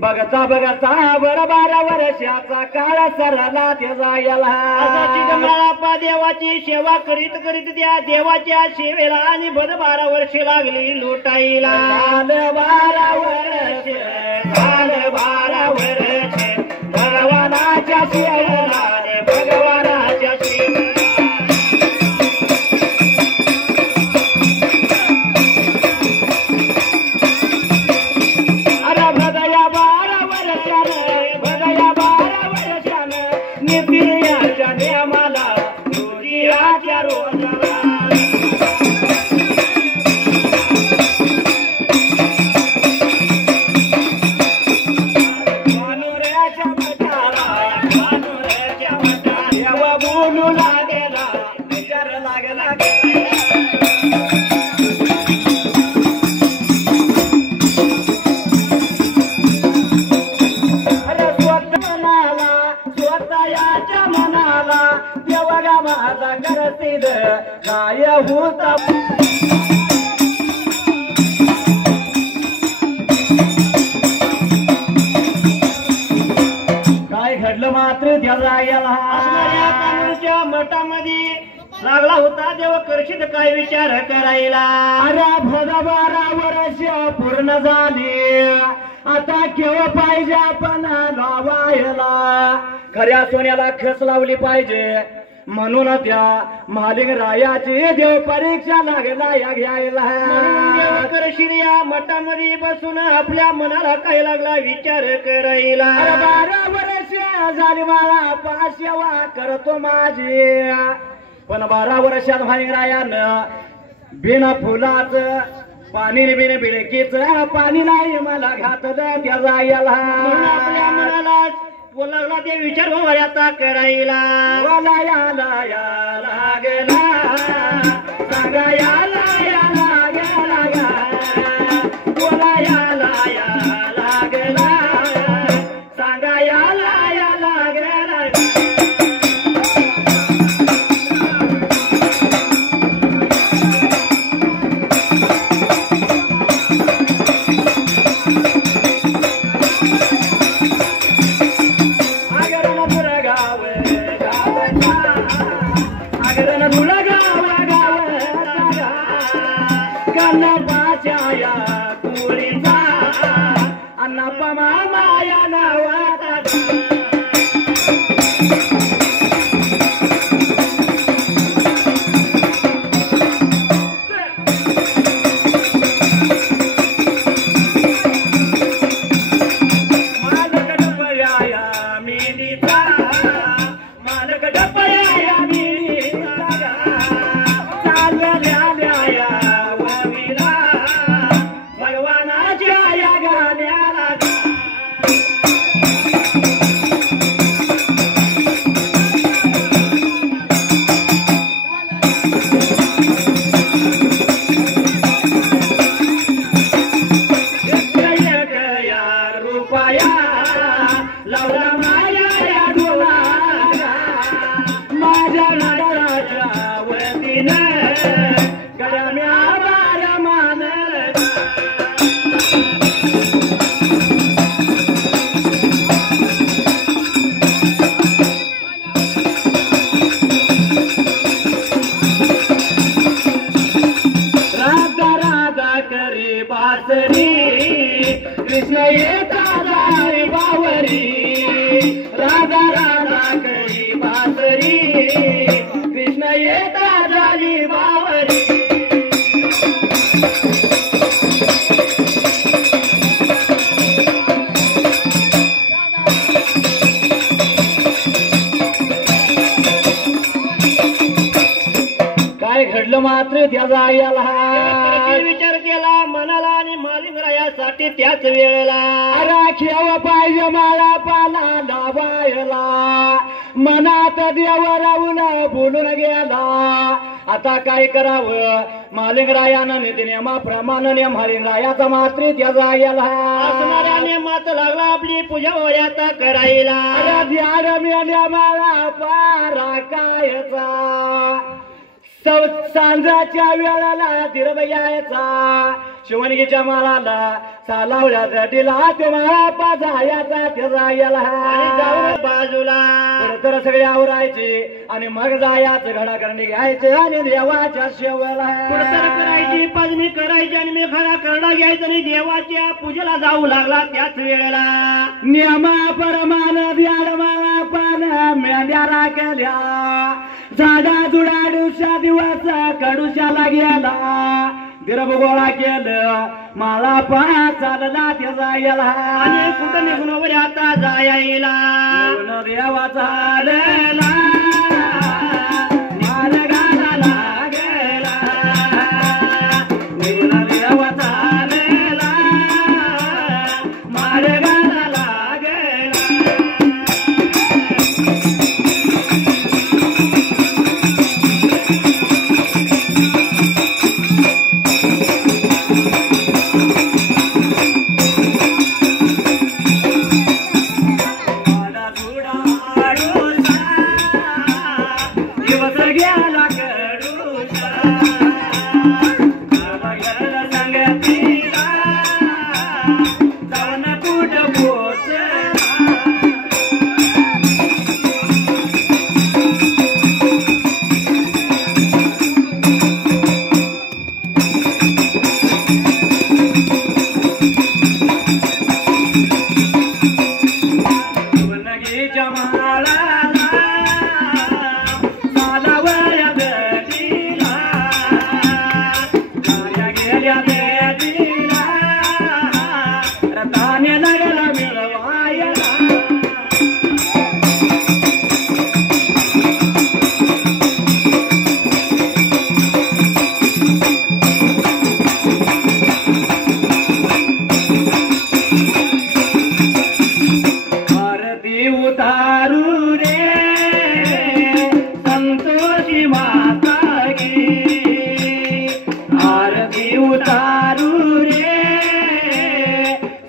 बघता बघता वर 12 वर्षाचा काळ सरला ते जायला चिदंबराप्पा देवाची सेवा करीत करीत त्या देवाच्या सेवेला आणि 12 वर्षे लागली लुटाईला. 12 वर्ष झालं 12 वर्ष भगवानाच्या सेवेला भगवानाच्या सेवेला. नित्याच्या नियमाला रोजीच्या रोजाला मानुऱ्याच्या मठाला मानुऱ्याच्या मठाला देवा बोलू लागेला विचार लागला. देवगा माझा करतीद काय होता काय घडलं मात्र त्याला गेला. कानूरच्या मठामध्ये लागला होता देव करशील काय विचार करायला. अरे 12 वर्ष पूर्ण झाली आता केव्हा पाहिजे आपण लावायला. खऱ्या सोन्याला खस लावली पाहिजे म्हणून त्या मालिंगरायाची देव परीक्षा लागला या घ्यायला. देव करशील या मठामध्ये बसून आपल्या मनाला काय लागला विचार करायला. 12 वर्ष झाली मला पासेवा करतो माझी पण 12 वर्षात मालिंगरायानं बिना फुलाचं पाणी बिन बिडकीच पाणी नाही मला घातलं त्या जायला. आपल्या मनाला लागला ते विचार आता करायला. बोला याला या लागला सांगा याला या लागला बोला याला या लागला सांगा याला या लागला. अण्णाप्पा माया नावाचा मालक डबया मेंढीचा मालक डबया मेंढीचा चालल्या वविला भगवानाच्या या गाण्याला. रुपया लावला माया या डोला माझ्या नाडाच्या वतीनं गरम्या बारा मान. राधा राधा करी बासरी कृष्ण येता जाई बावरी. राधा राधा करी बासरी कृष्ण येता जाई बावरी. काय घडलं मात्र त्याचा याला विचार केला मनाला आणि मालिंगरायासाठी त्याच वेळेला. राखेव पाहिजे मला पाला लावायला मनात देव राहून बोलून गेला. आता काय करावं मालिंगरायानं नियमाप्रमाणे मालिंगरायाचा मात्र त्याचा याला असणाऱ्या नियमात लागला आपली पूजा वळ्यात करायला. ध्यान मेल्या मला पारा कायचा सांजाच्या वेळेला दिरब यायचा शिवणगीच्या माळाला सालावल्या जटीला ते माळा पाजायाचा ते जायला आणि जाऊन बाजूला पुढं तर सगळे आवरायचे आणि मग जायाचं घडा करणे घ्यायचे आणि देवाच्या शेवला कुडतर करायची पाजणी करायची आणि मी खरा करडा घ्यायचा आणि देवाच्या पूजेला जाऊ लागला त्याच वेळेला नियमा परमान द्याडमाळा पान मेंढ्या राखल्या झाडा जुडाडूशा दिवस कडूशाला गेला दिरब गोळा केलं माळा पा चालला ते जायला आणि कुठं निघून वगैरे आता जायला देवाचा आलेला मार्गाला लागेला निघून देवाचा आलेला मार्गाला लागेला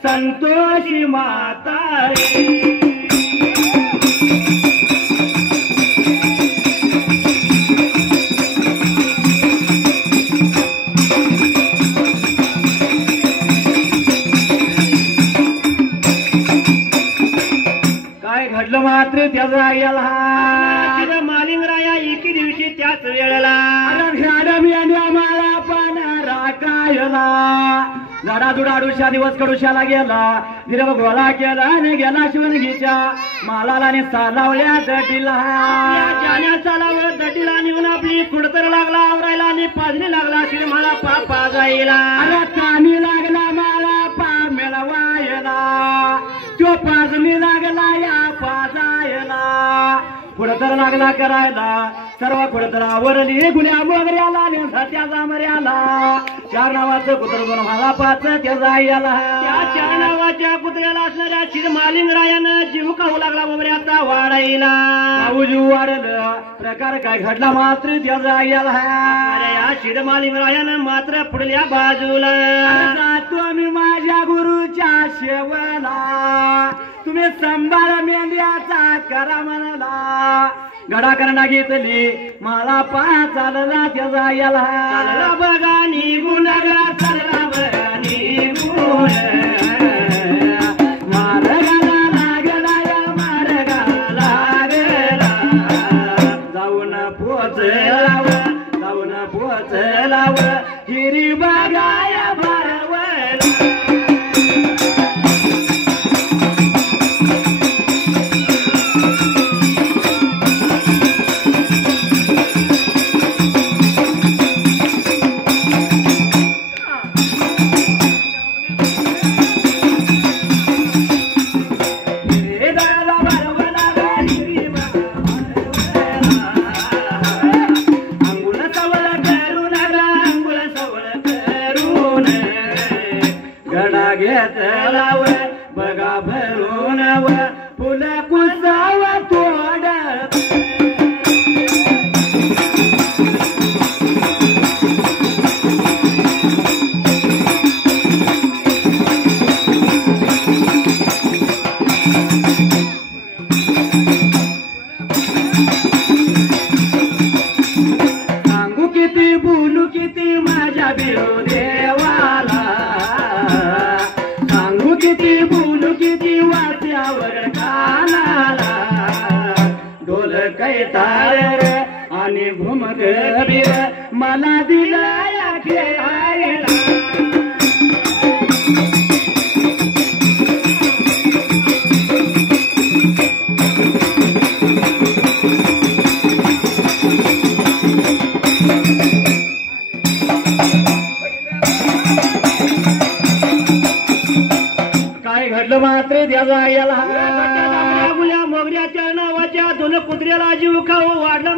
संतोषी माता काय घडलं मात्र त्याचा याला मालिंगराया एके दिवशी त्याच वेळेला मला पण राखायला झाडा जुडाडूशा दिवस कडूशाला गेला दिरब गोळा केला आणि गेला शिवणगीच्या मालाला आणि सालावल्या जटीला जाण्या चालावर जटीला नेऊन आपली कुडतर लागला आवरायला आणि पाजणी लागला श्री मला पापा जायला अरे कानी लागला मला पा मिळवायला तो पाजणी लागला या पाजायला कुडतर लागला करायला सर्व कुडतर आवरली गुन्ह्या मोगऱ्याला आणि सत्याचा मर्याला चार नावाचं कुत्र गुण मला पाच ते जायला त्या चार नावाच्या कुत्र्याला असणाऱ्या श्री मालिंगरायानं जीव खाऊ लागला वगैरे आता वाढायला जीव वाढलं प्रकार काय घडला मात्र त्या जायला अरे या श्री मालिंगरायानं मात्र पुढल्या बाजूला जातो मी माझ्या गुरुच्या शेवला तुम्ही संभाळ मेंढ्याचा करा म्हणला गडा करणा घेतली मला पा चालला त्या जायला चालला बघा निघून चालला बघा निघून मार्गाला लागला या मार्गाला लागला जाऊन पोचलाव हिरी बघाया भारवला तुझी जीवाच्यावर कानाला डोल कैतार आणि घुमग बीर मला दिला खेळायला काय घडलं मात्र त्याचा याला मोगऱ्याच्या नावाच्या दोन कुत्र्याला जीव खाऊ वाढलं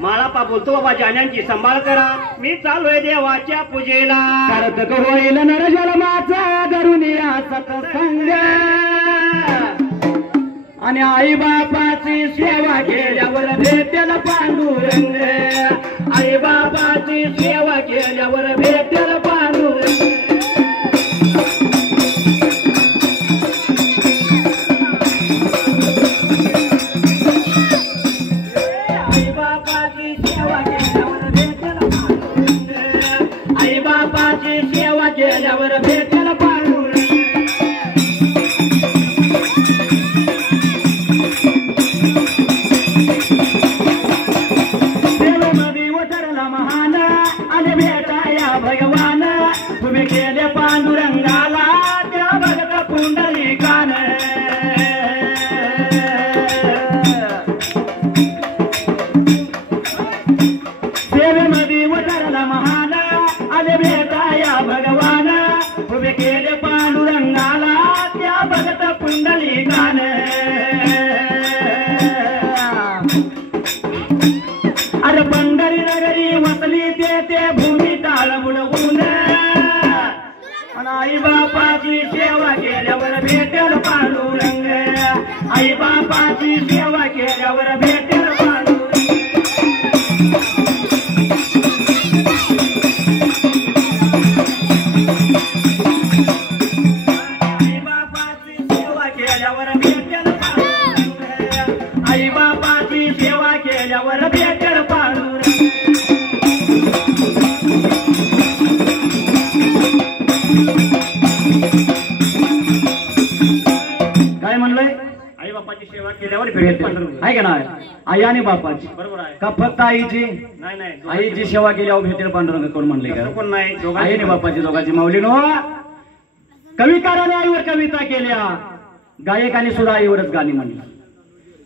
माळापा बोलतो बाबा जाण्यांची सांभाळ करा मी चालूय देवाच्या पूजेला सार्थक होईल नरजन्माचा धरुनिया सत्संग आणि आई बापाची सेवा केल्यावर भेटेल पांडुरंग आई बापाची सेवा केल्यावर भेटेल पांडुरंग सेवा केल्यावर भेटेल पांडुरंग देवमध्ये उतरला महान आणि भेटाया भगवान तुम्ही केले पांडुरंगाला त्या भगत पुंडलिकान देवमध्ये उतरला महान आले भेटाया भगवान उभे केले पांडुरंगाला त्या भगत पुंडलिकान अरे पंढरी नगरी वसली ते भूमी टाळ बुडवून आई बापाची सेवा केल्यावर भेटेल पांडुरंग आई बापाची सेवा केल्यावर भेटेल आई बापाची सेवा केल्यावर भेटेल पांडुरंग काय म्हणलंय आई बापाची सेवा केल्यावर भेटेल पांडुरंग आहे का नाही आई आणि बापाची बरोबर आहे का फक्त आईची नाही आईची सेवा केल्यावर भेटेल पांडुरंग कोण म्हणले का कोण नाही आई आणि बापाची दोघांची माऊली नो कविकाराने आईवर कविता केल्या गायकाने सुद्धा आईवरच गाणी म्हणली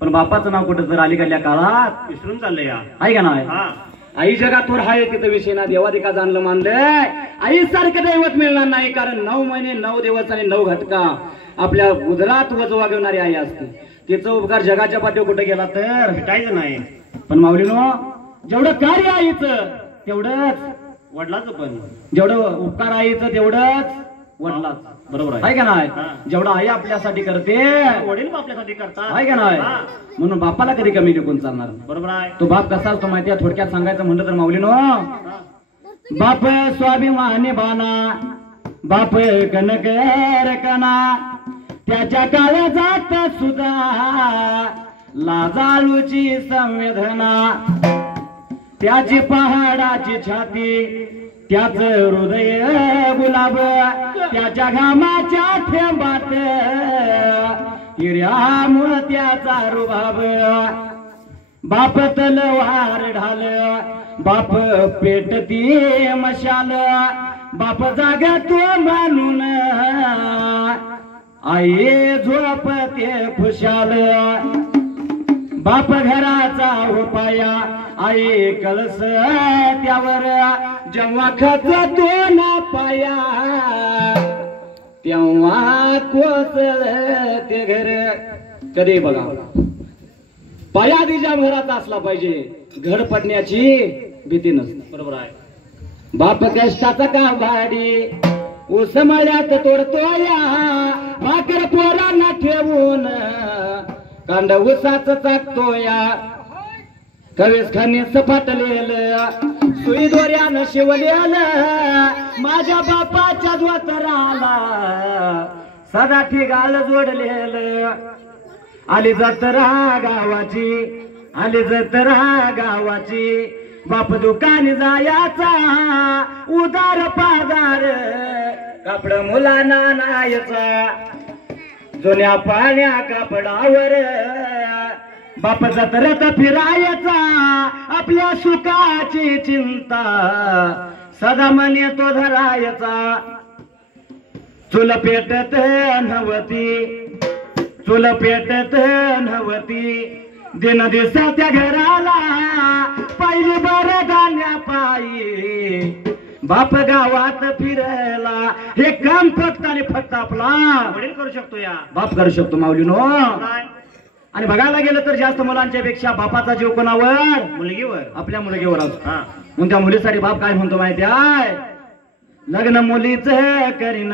पण बापाचं नाव कुठं जर अलीकडल्या काळात विसरून चाललंय आहे का नाही हा आई जगात थोर आहे तिथं विषय ना देवाधिका जाणलं मानलंय आई सारखं दैवत मिळणार नाही कारण 9 महिने 9 दिवस आणि 9 घटका आपल्या उदरात वज वागवणारी आई असते तिचा उपकार जगाच्या पाठीवर कुठे गेला तर भेटायचं नाही पण माऊलीनो जेवढं कार्य आईचं तेवढंच वडिलाचं पण जेवढं उपकार आईचं तेवढंच वडिलाच बरोबर आहे का नाही जेवढं आई आपल्यासाठी करते वडील आपल्यासाठी करतात आहे का नाही म्हणून बापाला कधी कमी निघून चालणार बरोबर आहे तो बाप कसा असतो माहितीये थोडक्यात सांगायचं म्हणलं तर माऊलीनो बाप स्वाभिमानी बाना बाप कनकर कना त्याच्या काळजात सुद्धा लाजाळूची संवेदना त्याची पहाडाची छाती त्याच हृदय गुलाब त्याच्या घामाच्या थेंबात हिऱ्या मोत्याचा रुबाब बाप तलवार ढाल बाप पेटती मशाल बाप जागतो मानून आई झोपते खुशाल बाप घराचा उपाया आई कळस त्यावर जेव्हा खचतो ना पाया तेव्हा कोसळ ते घर कधी बघा पाया तिच्या घरात असला पाहिजे घर पडण्याची भीती नसते बरोबर आहे बाप कष्टाचा का भाडी ऊस मळ्यात तोडतोया भाकर पोरांना ठेवून कांड ऊसाच चाकतोया कवेस खानीच फाटलेलं सुई दोऱ्यानं शिवलेलं माझ्या बापाच्या द्वातराला सदा ठिगाल जोडलेलं आली जत्रा गावाची आली जत्रा गावाची बाप दुकान जायाचा उदार पादार कापड मुलांना नायचा जुन्या पाण्या कापडावर बाप जत्रत फिरायचा आपल्या सुखाची चिंता सदा मने तो धरायचा चुल पेटत नव्हती दिन दिवसा त्या घराला पहिली बर गाण्या पायी बाप गावात फिरला हे काम फक्त आणि फक्त आपला वडील करू शकतो या बाप करू शकतो माऊलीनो काय आणि बघायला गेलं तर जास्त मुलांच्या पेक्षा बापाचा जीव कोणावर मुलगीवर आपल्या मुलगीवर असतो हा म्हणून त्या मुलीसाठी बाप काय म्हणतो माहिती आहे लग्न मुलीच करीन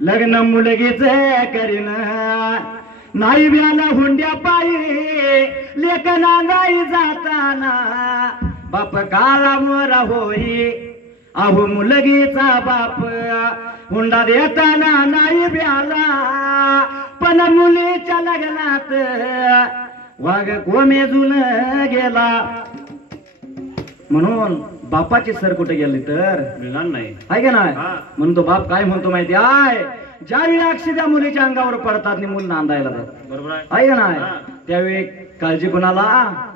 लग्न मुलगीच करीन नाही व्याला हुंड्या पायी लेकना नाही जाताना बाप काळा मोरा होई अहो मुलगीचा बाप हुंडा देताना नाही व्याला पण मुलीच्या लग्नात वाघ कोमेजून गेला म्हणून बापाची सर कुठे गेली तर मिळणार नाही आहे का नाही हा. म्हणून तो बाप काय म्हणतो माहिती आहे ज्यावेळी अक्षदा मुलीच्या अंगावर पडतात आणि मूल नांदायला जातात बरोबर आहे आहे का नाही हा. त्यावेळी काळजी कोणाला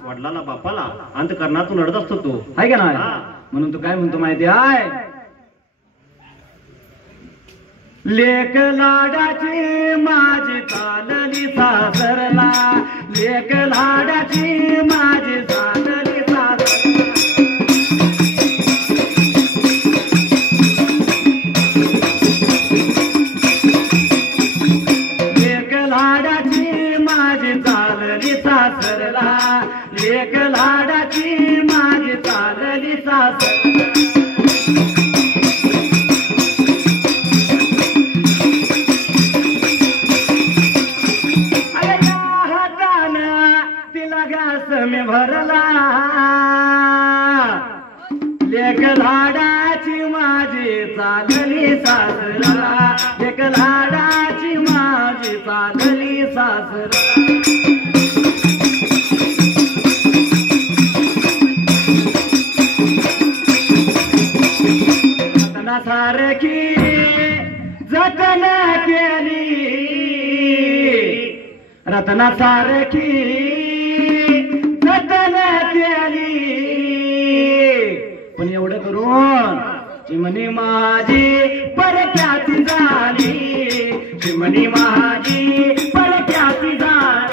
वडिलाला बापाला अंतकरणातून लढत असतो तो आहे का नाही हा. म्हणून तो काय म्हणतो माहिती आहे लेक लाडाची माझी चालली सासरला लेक लाडाची माझी चालली सासरला लेक लाडाची माझी चालली सासरला लेक लाडाची माझी चालली सासरला मी भरला लेक लाडाची माझी चालली सासरा लेक लाडाची माझी चालली सासरा रत्ना सारखी जतन केली रत्ना सारखी जतन केली पण एवढं करून चिमणी माझी परक्याची झाली चिमणी माझी परक्याची झाली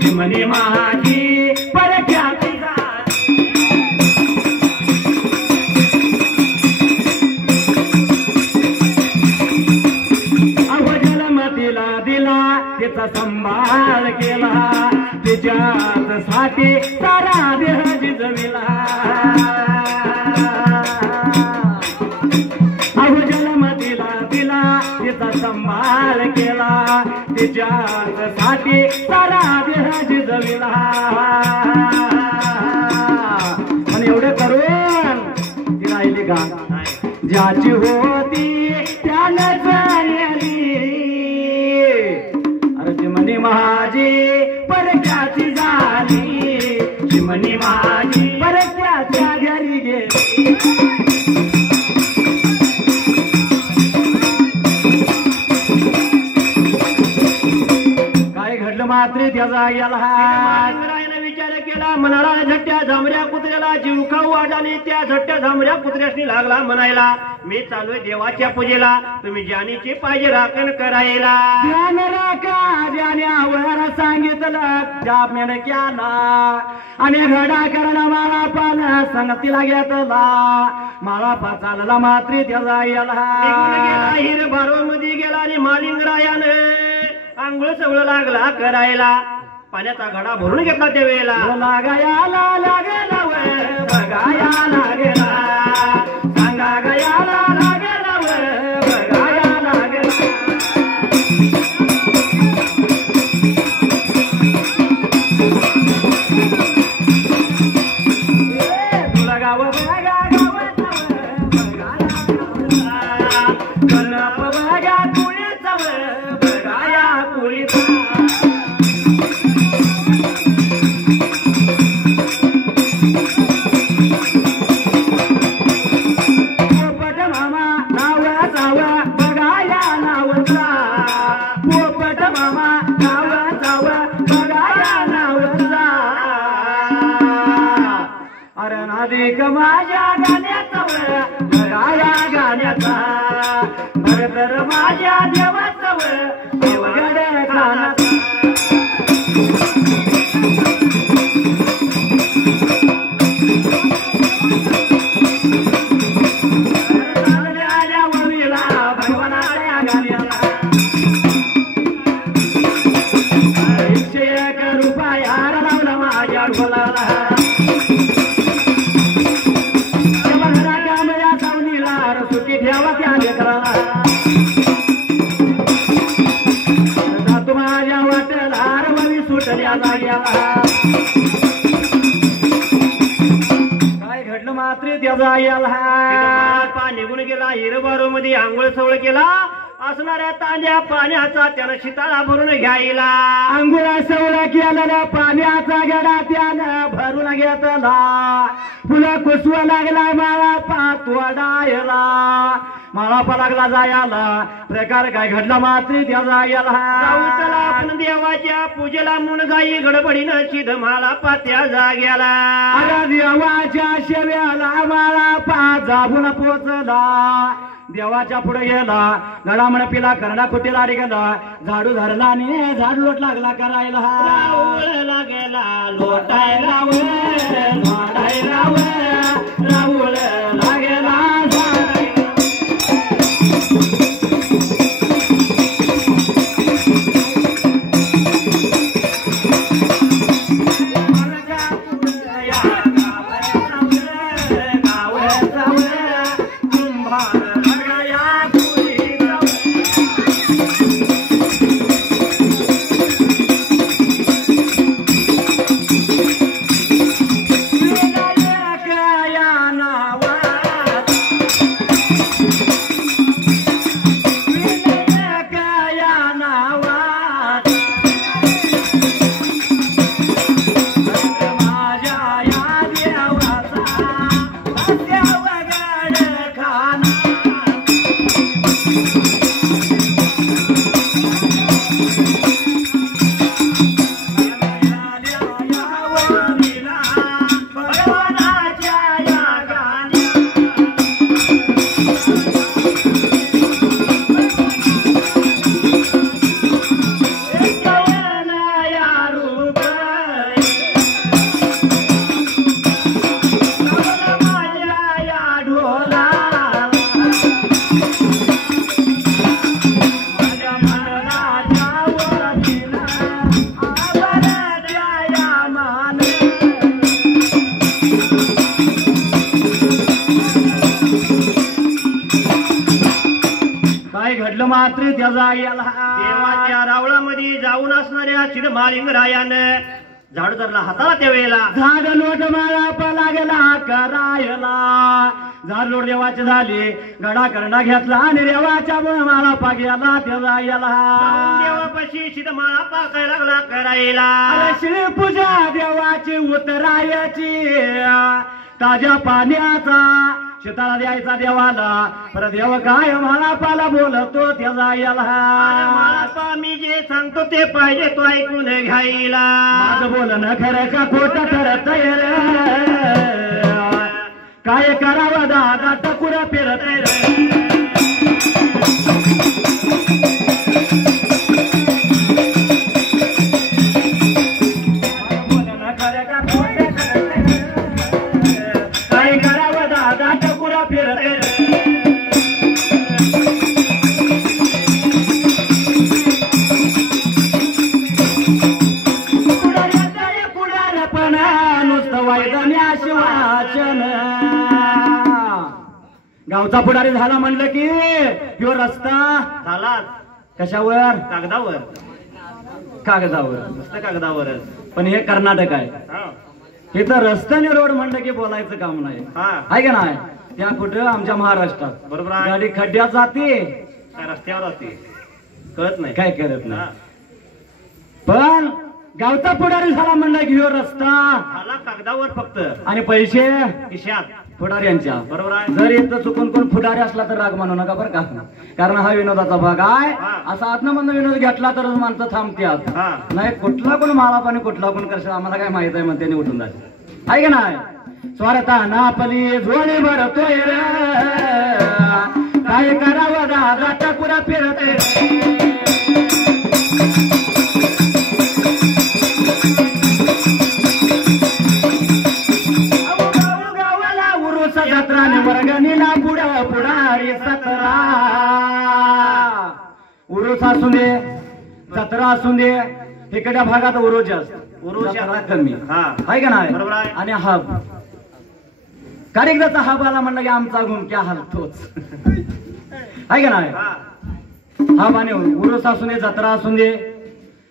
चिमणी माझी परक्याची तिचा संभाळ केला तिच्यात साठी सारा देह जिजविला अहो जन्म दिला तिचा संभाळ केला तिच्यात साठी सारा देह जिजविला आणि एवढे करून ती राहिली का ज्याची होती त्यानं जाणली चिमणी माझी परक्याची झाली चिमणी माझी परक्याच्या घरी गेली काय घडलं मात्र त्याचा गेला विचार केला मनाला झट्ट्या झामऱ्या कुत्र्याला जीव खाऊ वाटाली त्या झट्ट्या झामऱ्या कुत्र्यासनी लागला म्हणायला मी चालूय देवाच्या पूजेला तुम्ही ज्यानीची पाहिजे राखण करायला ध्यान राखा ज्याण्यावर सांगितलं त्याने केला आणि घडा करणं माळा पाला संगतीला घेतला माळा पाचालला मात्र त्याचा गेला हिर बारो मध्ये गेला आणि मालिंगरायानं आंघोळ सवळ लागला करायला पाण्याचा घडा भरून घेतला त्या वेळेला लागायाला लागला बघाया लागला सांगा गयाला लागला बघाया लागला तुला गाव बघा गावात बघाया कनप बघा कुळीचा बघाया कुळीचा बघाया नावचा अरे नादिक माझ्या गाण्याचा बघाया गाण्याचा बरं तर माझ्या देवाचा देवगड खानाचा काय घडलं मात्र त्याचा याला निघून गेला हिरबारो मध्ये आंघोळ सवळ केला असणाऱ्या तांड्या पाण्याचा त्यानं शिताळा भरून घ्यायला आंघोळा सवळा केलेला पाण्याचा गडा त्यानं भरून घेतला फुलं कुसवा लागला माळा पातवडायला माळा लागला जायला प्रकार काय घडला मात्र त्याचा याला चला आपण देवाच्या पूजेला म्हणून जाई गडबडीनं शिध माळा पात्या जाग्याला अरे देवाच्या शेव्याला माळा पा जाबून पोचला देवाच्या पुढे गेला गडा म्हण पिला करडा कुटीला गेला झाडू धरला आणि झाडू लोट लागला करायला लागेला लोटायला झाडायला राहुल लागेला मात्र त्याचा याला देवाच्या रावळामध्ये जाऊन असणाऱ्या शिरमालिंगरायानं झाडू धरला हाताला त्या वेळेला झाड लोट माळा लागला करायला झाड लोट देवाचे झाले गडा करडा घेतला आणि देवाच्या माळा पाग्याला त्याचा याला देवापाशी शिरमाळा पाकायला लागला करायला श्री पूजा देवाची उतरायची ताज्या पाण्याचा शिताळा द्यायचा देवाला पर देव काय मला पाला बोलतो त्याचा याला मी जे सांगतो ते पाहिजे तो ऐकून घ्यायला माझं बोलणं खरं का खोटं ठरत काय करावं दादा टकुरा फिरत गावचा पुढारी झाला म्हणलं की ह्यो रस्ता झाला कशावर कागदावर नुसतं कागदावरच पण हे कर्नाटक आहे हे तर रस्त्याने रोड म्हणलं की बोलायचं काम नाही आहे का नाही त्या कुठं आमच्या महाराष्ट्रात बरोबर गाडी खड्ड्यात जाते रस्त्यावर असते कळत नाही काय करत नाही पण गावचा पुढारी झाला म्हणलं की ह्यो रस्ता झाला कागदावर फक्त आणि पैसे खिशात पुढाऱ्यांच्या. बरोबर आहे. जर इथं चुकून कोण पुढारी असला तर राग मानू नका बरं का, कारण हा विनोदाचा भाग आहे. असा आतनं विनोद घेतला तर माणसं थांबत्यात. नाही कुठला कोण माळापाणी कुठला कोण करशाल आम्हाला काय माहित आहे म्हणते त्यांनी उठून जाते. आहे का नाही. स्वार्था नापली झोळी भरतोय रे, काय करावं दादा टाकुरा फिरते. वर्गणीला पुढारी 17 उरुस असू दे जत्रा असू दे इकडच्या भागात उरुस जास्त उरुस कमी आहे का नाही. आणि हा कार्यक्रमाचा हाब आला म्हणलं की आमचा घुमक्या हलतोच आहे का नाही. हाब आणि उरुस असू दे जत्रा असू दे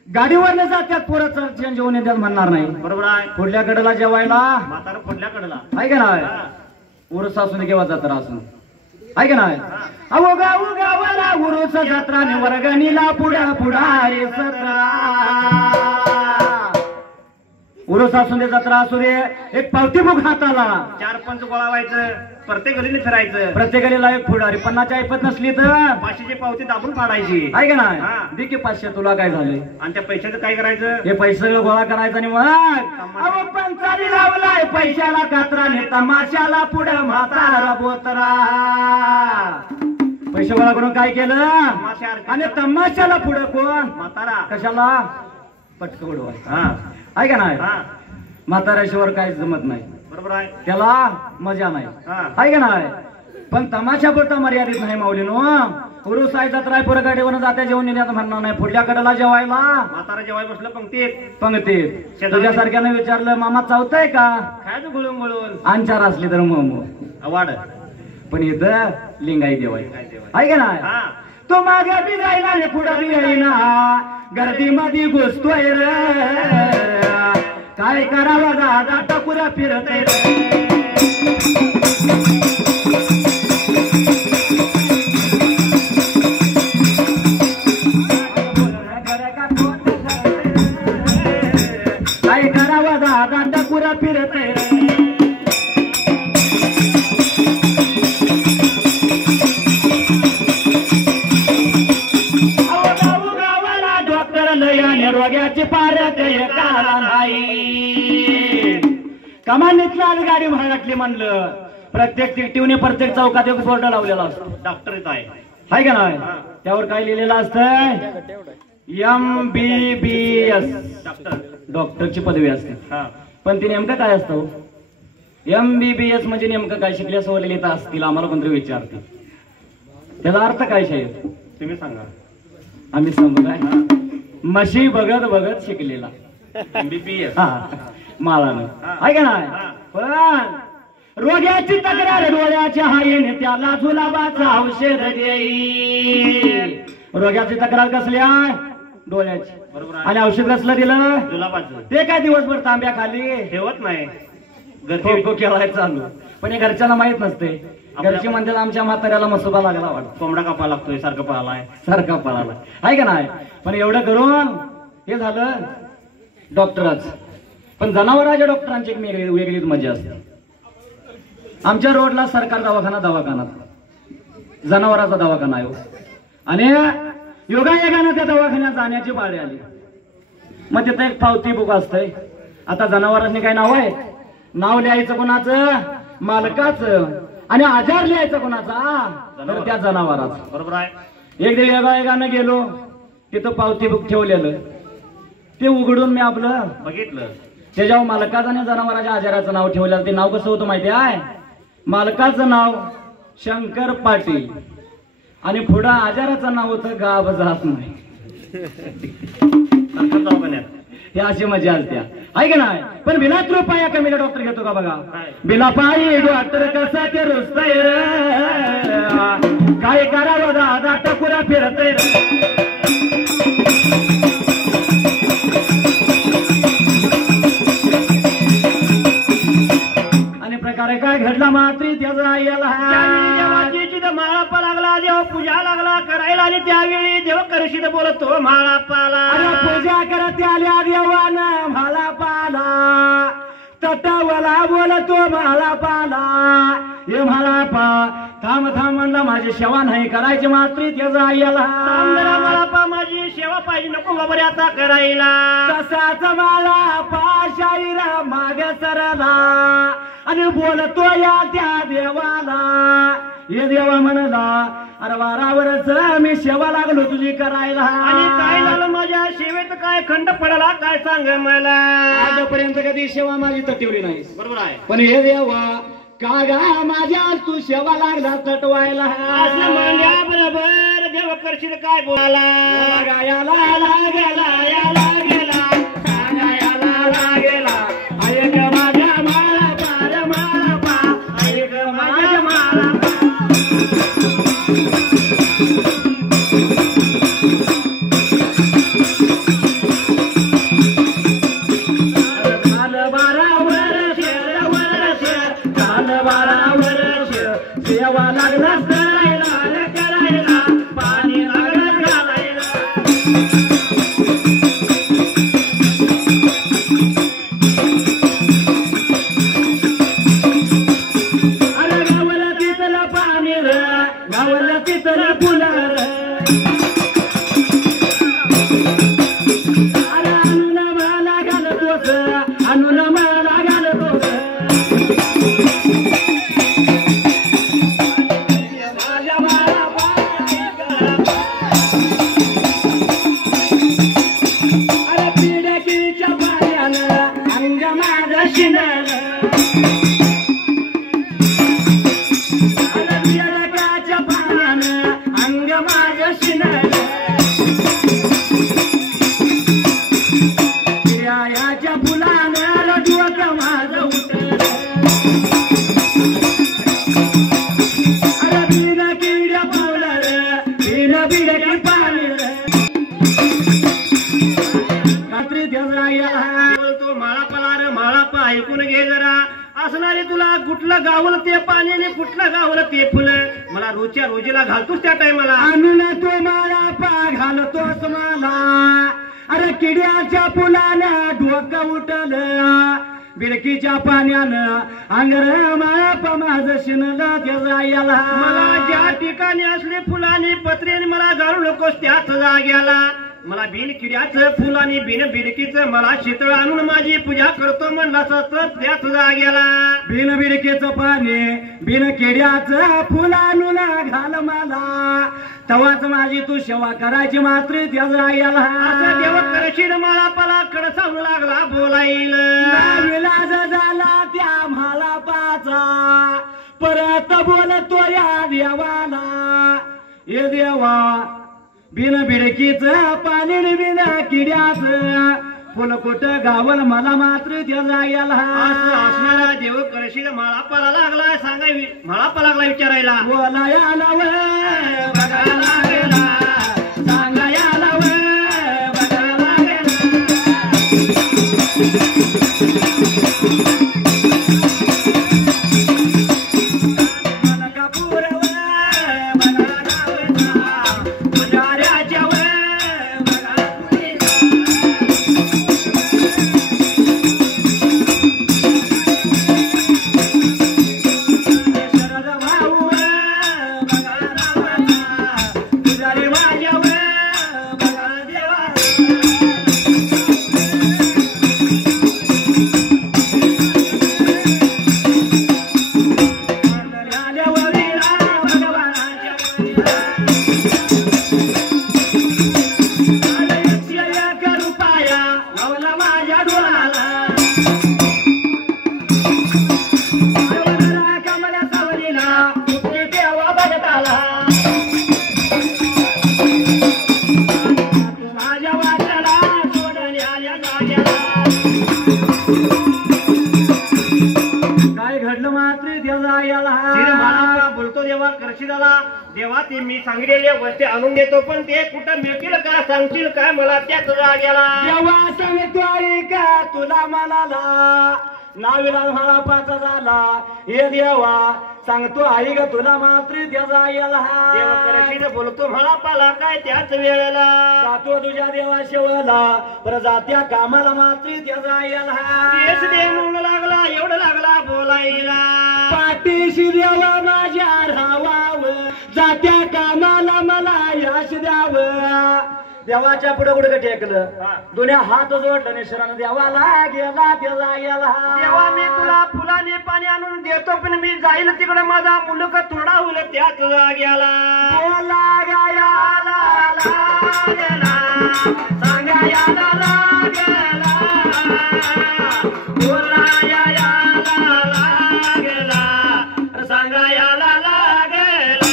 गाडीवर जात्यात पोरं जेवण येतात म्हणणार नाही. बरोबर आहे. पुढल्या कडेला जेवायला म्हातारा पुढल्या कडेला आहे का नाही. उरुस असून किंवा जत्रा असून आहे का नाही. अहो गावाला उरुस जत्रा वर्गणीला पुढारी 17 उरुस असू दे जत्रा असू दे एक पावती बुक हाताला 4-5 गोळा व्हायचं प्रत्येक गलीने फिरायचं प्रत्येक गलीला एक पुढारी 50ची ऐपत नसली तर 500ची पावती दाबून काढायची आहे का नाही. दे की 500 तुला काय झालंय. आणि त्या पैशाचं काय करायचं हे पैसे गोळा करायचं आणि मग अहो पंचाली लावलाय पैशाला कात्राने तमाशाला पुढे म्हातारा बोतरा. पैसे गोळा करून काय केलं आणि तमाशाला पुढे कोण म्हातारा. कशाला पटक उडवाय आहे का नाही. म्हाताऱ्याशिवाय काहीच जमत नाही. बरोबर आहे. त्याला मजा नाही आहे का नाही. पण तमाशा पुरता मर्यादित नाही माऊलीनो. उरुस आहे जत्रा पुढे गाडीवर जात्या जेवण नेण्यात म्हणणार नाही. पुढल्या कडेला जेवायला म्हातारा जेवाय बसलं पंक्तीत तुझ्यासारख्यानं विचारलं मामा चावतंय का खायचं गुळून गुळून अंचार असली तर मग वाढ. पण इथं लिंगाई देवाय आहे का नाही. तो मागे बी जाईना आणि पुढे बी येईना गर्दीमध्ये घुसतोय रे, काय करावं दादा टाकुरा फिरतय काय करावं दादा टाकुरा फिरतय. रोग्याची पार्यात नाही कमानीतला गाडी महागटली म्हणलं प्रत्येक तिकटीवने प्रत्येक चौकात एक बोर्ड लावलेला असतो. डॉक्टर आहे का नाही. त्यावर काय लिहिलेलं असतं MBBS डॉक्टरची पदवी असते. पण ती नेमकं काय असतं MBBS म्हणजे नेमकं काय शिकल्या सवय लिहित असतील आम्हाला कोणतरी विचारते त्याचा अर्थ काय शाहीर तुम्ही सांगा. आम्ही सांगू काय म्हशी बघत बघत शिकलेला MBBS माळानं आहे का नाही. पण रोग्याची तक्रार डोळ्याच्या हायेने त्याला जुलाबाचा औषध देई. रोग्याची तक्रार कसली आहे डोळ्याची. बरोबर. आणि औषध कसलं दिलं जुलाबाचं. ते काय दिवसभर तांब्या खाली ठेवत नाही केलाय चालू. पण हे घरच्यांना माहित नसते. घरची म्हणतात आमच्या म्हाताऱ्याला मसुबा लागला वाटत कोंबडा कापा लागतोय सारखं पळाला आहे का नाही. पण एवढं करून हे झालं डॉक्टरच. पण जनावरांच्या डॉक्टरांची एक वेगळीच मजा असते. आमच्या रोडला सरकार दवाखाना जनावरांचा दवाखाना आहे आणि योगायोगानं त्या दवाखान्यात जाण्याची पाळी आली. मग तिथं एक पावती बुक असतंय. आता जनावरांनी काय नाव आहे नाव लिहायचं कोणाचं मालकाचं आणि आजार लिहायचा कोणाचा तर त्या जनावराचा. बरोबर आहे. एक दिवस योगायोगानं गेलो तिथं पावती बुक ठेवलेलं ते उघडून मी आपलं बघितलं. त्याच्यावर मालकाचं आणि जनावराच्या आजाराचं नाव ठेवलेलं. ते नाव कसं होतं माहिती आहे मालकाचं नाव शंकर पाटील आणि पुढं आजाराचं नाव होतं गाव जात नाही. हे अशी मजा असत्या आहे का नाही. पण बिना रुपया कमीला डॉक्टर घेतो का बघा. बिना पायी डॉक्टर कसा ते रुजतय काय करावं दादा टाकुरा फिरतय. आणि प्रकारे काय घडला मात्री त्याचा देवाची माळापा लागला देव पूजा लागला करायला आणि त्यावेळी देव करशील बोलतो माळापाला पूजा करत आल्या देवानं माळापाला तटावला बोलतो मला पाला हे मला पा थांब थांब म्हणला माझी सेवा नाही करायची मात्र त्याचा याला मला पा माझी सेवा पाहिजे नको बाबा रे आता करायला तसाच मला पा शाहीरा माग सरला आणि बोलतो या त्या देवाला हे देवा म्हणला अरे वारावरच मी सेवा लागलो तुझी करायला आणि काय झालं माझ्या सेवेत काय खंड पडला काय सांग मला आजपर्यंत कधी सेवा माझी तटवली नाही बरोबर आहे पण हे देवा का गा माझ्या तू सेवा लागला तटवायला असं म्हणल्या बरोबर देव करशील काय बोला गायाला लागेला याला गेला गायाला लागेला ऐक माझ्या माळा पार माळा पा ऐक माझ्या माळा सेवा लागला करायला करायला पाणी लागलं घालायला अरे गावाला तिथलं पाणी र गावाला तिथलं फुलं र अरे आणून मला घालतोस आणून मला घालतोस ऐकून घे जरा असणारे तुला कुठलं गावलं ते पाणी आणि कुठलं गावलं ते फुलं मला रोजच्या रोजीला घालतोस त्या टायमाला आणून तो मला पा घालतोस मला अरे किड्याच्या फुलानं डोकं उठलं बिडकीच्या पाण्यानं अंगर माळा माझं शिनलं त्याचा याला मला ज्या ठिकाणी असले फुलानी पत्रेने मला घालू नकोस त्याच जाग्याला मला बिन किड्याचं फुल आणि बिन बिडकीचं मला शीतळ आणून माझी पूजा करतो म्हणला सतत त्याच जाग्याला बिन बिडकीचं पाणी बिन किड्याचं फुल आणून घाल मला तवाच माझी तू सेवा करायची मात्र त्याचा याला असं देव करशील मला पला कड सांगू लागला बोलायला विलाज झाला त्या मला पाचा परत बोलतो या देवाला हे देवा बिन बिडकीच पाणी बिन किड्याच फुल कुठं गावल मला मात्र त्याचा याला असणारा देव करशील माळापाला लागला सांगाय माळापा लागला विचारायला बोला याला बघायला गेला सांगा याला बघायला बोलतो देवा करशीला देवा ते मी सांगितलेल्या वस्ती आणून देतो पण ते कुठं मिळतील का सांगशील का मला त्याच जाग्याला देवा सांगतोय का तुला म्हणाला नावीला मला पाचा झाला हे देवा सांगतो आई ग तुला मात्र त्याचा याला देव करशील बोलतो मला पाला काय त्याच वेळेला जातो तुझ्या देवा शेवला पर जात्या कामाला मात्र त्याचा याला तेच देव म्हणू लागला बोलायला पाठीशी देवा माझ्या राहावाव जात्या कामाला मला यश द्यावं देवाच्या पुढे कुठे टेकलं दोन्ही हात जोडलं निश्चरानं देवाला गेला त्याला गेला देवा मी तुला फुलाने पाणी आणून देतो पण मी जाईल तिकडे माझा मुलगा थोडा होईल त्याच जाग्याला सांगायला लागला सांगायला लागेल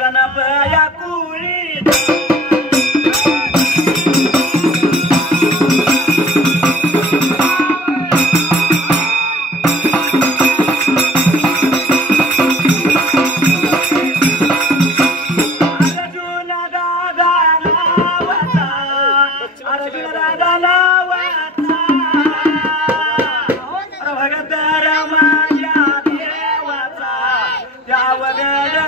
गणपया कुळी अर्जुन दादा नावाचा अर्जुन दादा नावाचा भगत रमाया देवाचा त्या वगैरे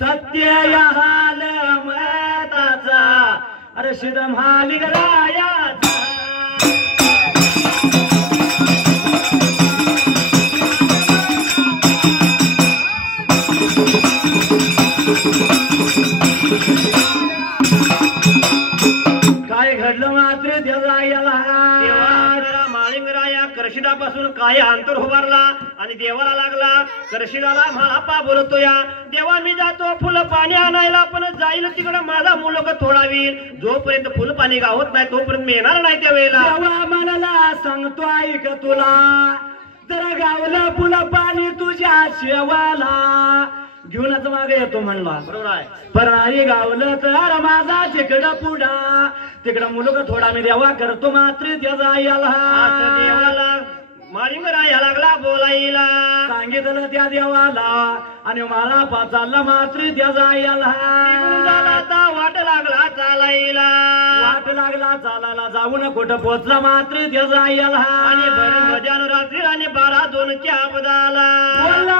सत्य हाल मताचा अरे सिद्ध मालिक रायाचा काय घडलं मात्र त्याला याला माळिंगराया करशिडापासून काय अंतर उभारला आणि देवाला लागला करशिडाला महापा बोलतो या देवा मी जातो फुल पाणी आणायला पण जाईल तिकडं माझा मुलगा थोडा होईल जोपर्यंत फुल पाणी गावत नाही तोपर्यंत मी येणार नाही त्या वेळेला देवा मला सांगतो ऐक तुला जरा गावलं फुल पाणी तुझ्या शेवाला घेऊनच मागे येतो म्हणला बरोबर आहे पण आई गावलं तर माझा तिकडं पुढा तिकडं मुलगा थोडा मी देवा करतो मात्र त्याचा याला देवाला माळिंगराया लागला बोलायला सांगितलं त्या देवाला आणि मला पाचाला मात्र त्याचा याला वाट लागला चालायला वाट लागला चालायला जाऊन कुठं पोचला मात्र त्याचा याला आणि भजन रात्री आणि 12-2 च्या बदाला बोला